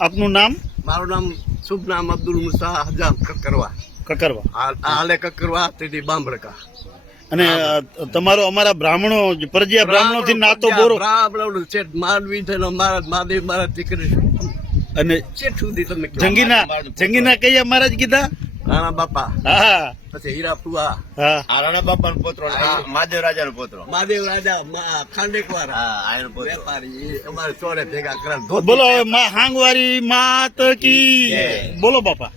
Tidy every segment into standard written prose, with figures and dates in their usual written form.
આપનું નામ? મારું નામ શુભ નામ અબ્દુલ મુસા હજામ કકરવા. હાલે કકરવા તેથી બાંભડકા. અને તમારો અમારા બ્રાહ્મણો પરજીયા બ્રાહ્મણો થી નાતો બોરો બ્રાહ્મણો છે માનવી થયેલો મહારાજ મહાદેવ મહારાજ દીકરી અને ચેઠ સુધી તમે જંગીના કયા મહારાજ કીધા? રાણા બાપા, હા, પછી હીરા ફુવા, હા, રાણા બાપા નો પોત્રો, મહાદેવ રાજા નો પોત્રો, મહાદેવ રાજા ખાંડેકવાર વેપારી અમારે ચોરે ભેગા કરા. બોલો હાંગવારી માત કી બોલો બાપા.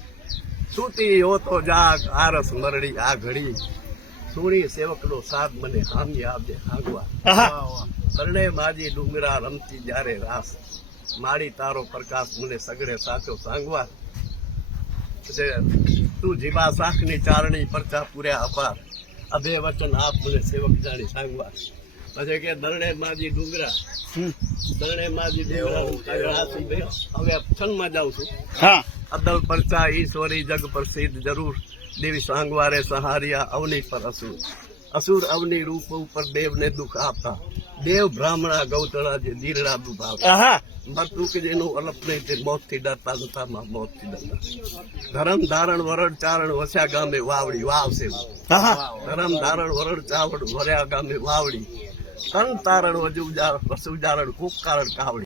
સુતી હોતો જાગ આરસ મરડી આ ઘડી સુણી સેવક નો સાથ મને હામી આપજે હાંગવા. કરણે માજી ડુંગરા રમતી જ્યારે રાસ માડી તારો પ્રકાશ મને સગડે સાચો સાંગવા. તું જીવા શાખ ની ચારણી પરચા પૂર્યા અપાર અભે વચન આપ મને સેવક જાણી સાંગવા. પછી કે દરણે માજી ડુંગરા હવે છનમાં જાઉં છું. હા, અદલ પરચા ઈશ્વરી જગ પ્રસિદ્ધ જરૂર દેવી સાંગવારે સહારિયા અવની પર અસુર અવની રૂપ ઉપર દેવને દુઃખ આપતા દેવ બ્રાહ્મણા ગૌતળા જે દીરડા દુભાવતા મરતું કે જેનું અલપ નહીં તે મોત થી ડરતા નતા મોત થી ડરતા. ધરમ ધારણ વરડ ચારણ વસ્યા ગામે વાવડી વાવશે. ધરમ ધારણ વરડ ચાવડ વર્યા ગામે વાવડી તન તારણ વજુ વસુ જારણ કુક કારણ કાવડી.